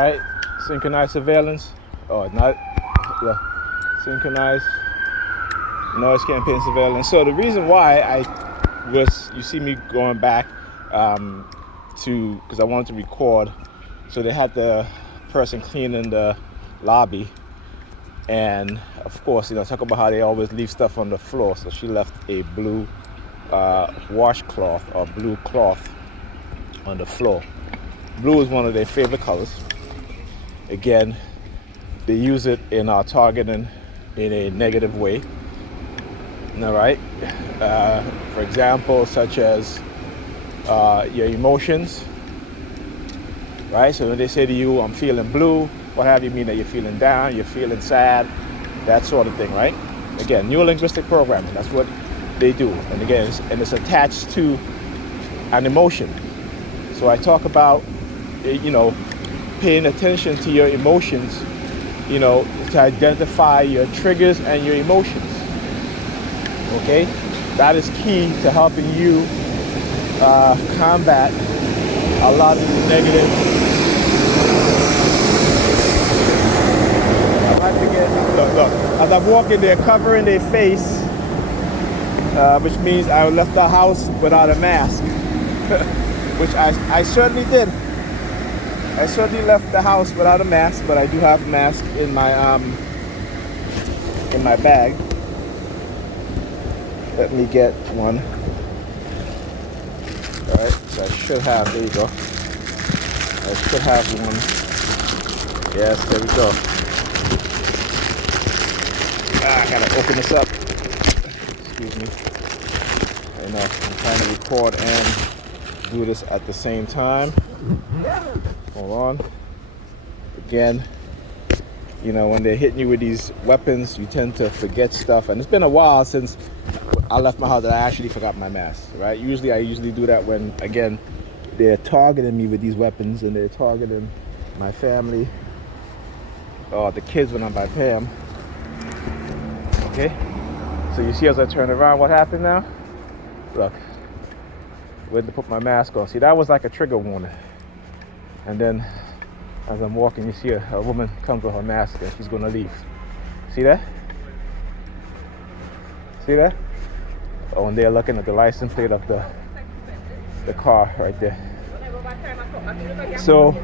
right? Synchronized surveillance. Oh, not synchronized noise campaign surveillance. So the reason why you see me going back because I wanted to record. So they had the person cleaning the lobby, and of course, talk about how they always leave stuff on the floor. So she left a blue washcloth or blue cloth on the floor. Blue is one of their favorite colors. Again, they use it in our targeting in a negative way. All right. For example, such as your emotions. Right. So when they say to you, "I'm feeling blue," what have you mean that you're feeling down, you're feeling sad, that sort of thing, right? Again, Neuro Linguistic Programming. That's what they do. And again, it's attached to an emotion. So I talk about, paying attention to your emotions, to identify your triggers and your emotions. Okay? That is key to helping you combat a lot of the negative. I forget. Look. As I'm walking, they're covering their face, which means I left the house without a mask, which I certainly did. I certainly left the house without a mask, but I do have a mask in my bag. Let me get one. All right, so I should have. There you go. I should have one. Yes, there we go. I gotta open this up. Excuse me. I know I'm trying to record and do this at the same time. Hold on. Again, when they're hitting you with these weapons, you tend to forget stuff. And it's been a while since I left my house that I actually forgot my mask, right? I usually do that when, again, they're targeting me with these weapons and they're targeting my family or the kids when I'm by Pam. Okay? So you see as I turn around, what happened now? Look. Where to put my mask on. See, that was like a trigger warning. And then as I'm walking, you see a woman comes with her mask and she's going to leave. See that? See that? Oh, and they're looking at the license plate of the car right there. So,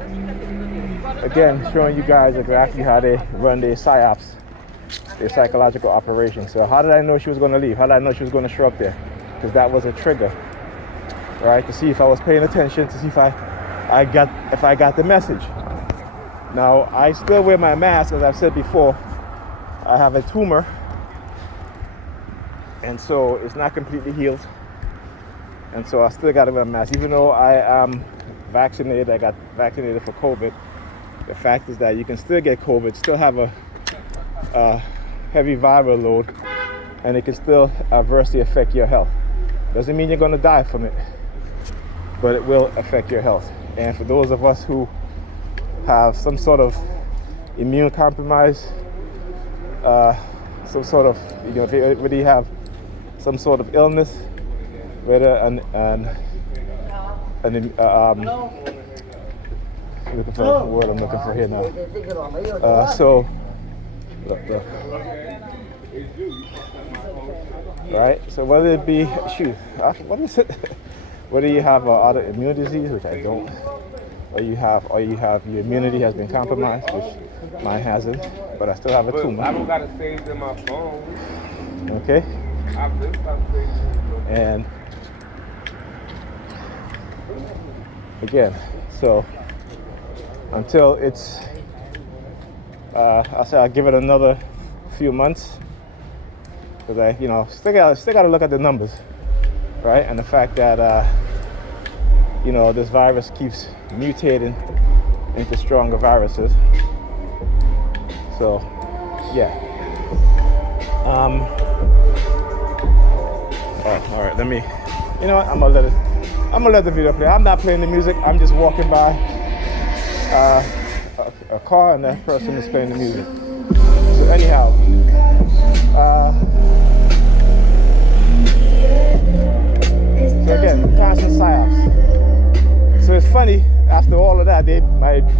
again, showing you guys exactly how they run their PSYOPs, their psychological operations. So how did I know she was going to leave? How did I know she was going to show up there? Because that was a trigger, right? To see if I was paying attention, to see if I got the message. Now, I still wear my mask, as I've said before. I have a tumor, and so it's not completely healed. And so I still got to wear a mask. Even though I am vaccinated, I got vaccinated for COVID, the fact is that you can still get COVID, still have a heavy viral load, and it can still adversely affect your health. Doesn't mean you're going to die from it, but it will affect your health. And for those of us who have some sort of immune compromise, some sort of, whether you have some sort of illness, whether looking for the word I'm looking for here now. So, look. Right? So whether it be, what is it? Whether you have autoimmune disease, which I don't, or you have your immunity has been compromised, which mine hasn't, but I still have a tumor. I don't gotta save in my phone. Okay. I've been saving. And again, so until it's, I'll give it another few months, because I, still got to look at the numbers, right? And the fact that, this virus keeps mutating into stronger viruses. So, yeah. All right. Let me. You know what? I'm gonna let the video play. I'm not playing the music. I'm just walking by a car, and that person is playing the music. So anyhow. So again, constant PSYOPs. So it's funny, after all of that,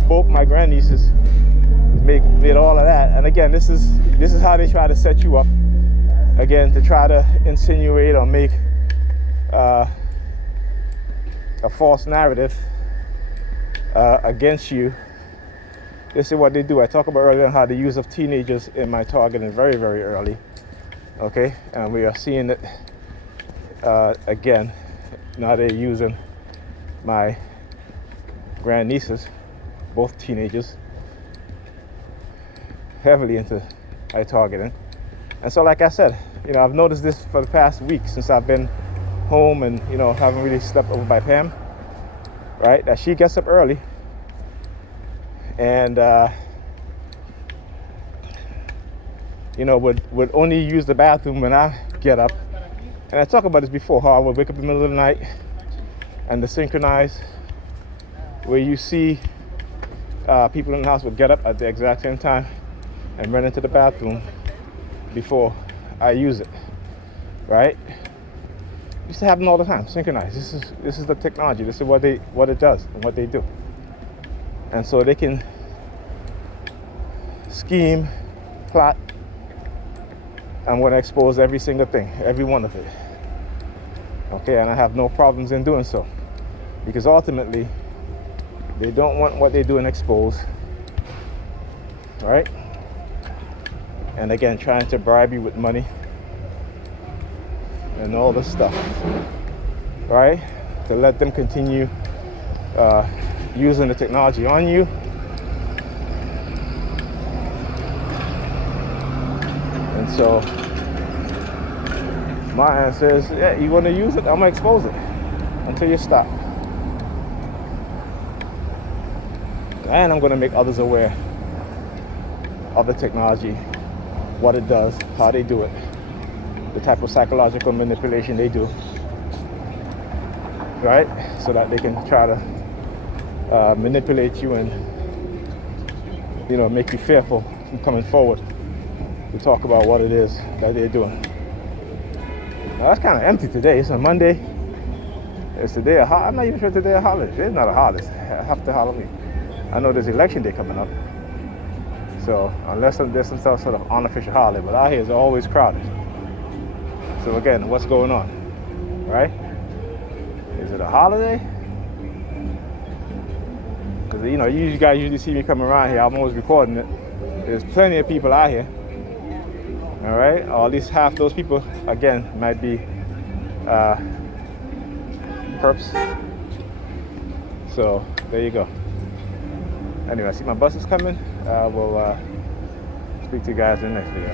both my grandnieces made all of that. And again, this is how they try to set you up. Again, to try to insinuate or make a false narrative against you. This is what they do. I talked about earlier how the use of teenagers in my targeting very, very early. Okay, and we are seeing it again. Now they're using my grandnieces, both teenagers, heavily into my targeting. And so, like I said, I've noticed this for the past week since I've been home and, haven't really slept over by Pam, right? That she gets up early and, would only use the bathroom when I get up. And I talked about this before, how I would wake up in the middle of the night and the synchronize where you see people in the house would get up at the exact same time and run into the bathroom before I use it, right? Used to happen all the time. Synchronize. This is the technology. This is what it does and what they do. And so they can scheme, plot. I'm going to expose every single thing, every one of it. Okay, and I have no problems in doing so, because ultimately they don't want what they do and expose, right? And again, trying to bribe you with money and all this stuff, right? To let them continue using the technology on you. And so my answer is, yeah, you want to use it, I'm going to expose it until you stop. And I'm going to make others aware of the technology, what it does, how they do it, the type of psychological manipulation they do, right? So that they can try to manipulate you and, make you fearful from coming forward to talk about what it is that they're doing. Now, that's kind of empty today. It's a Monday. It's the day of I'm not even sure today a holiday. It's not a holiday. It's after Halloween. I know there's election day coming up. So unless there's some sort of unofficial holiday, but out here is always crowded. So again, what's going on, right? Is it a holiday? Because you guys usually see me coming around here. I'm always recording it. There's plenty of people out here. All right, or at least half those people again might be perps. So there you go. Anyway, I see my bus is coming. We'll speak to you guys in the next video.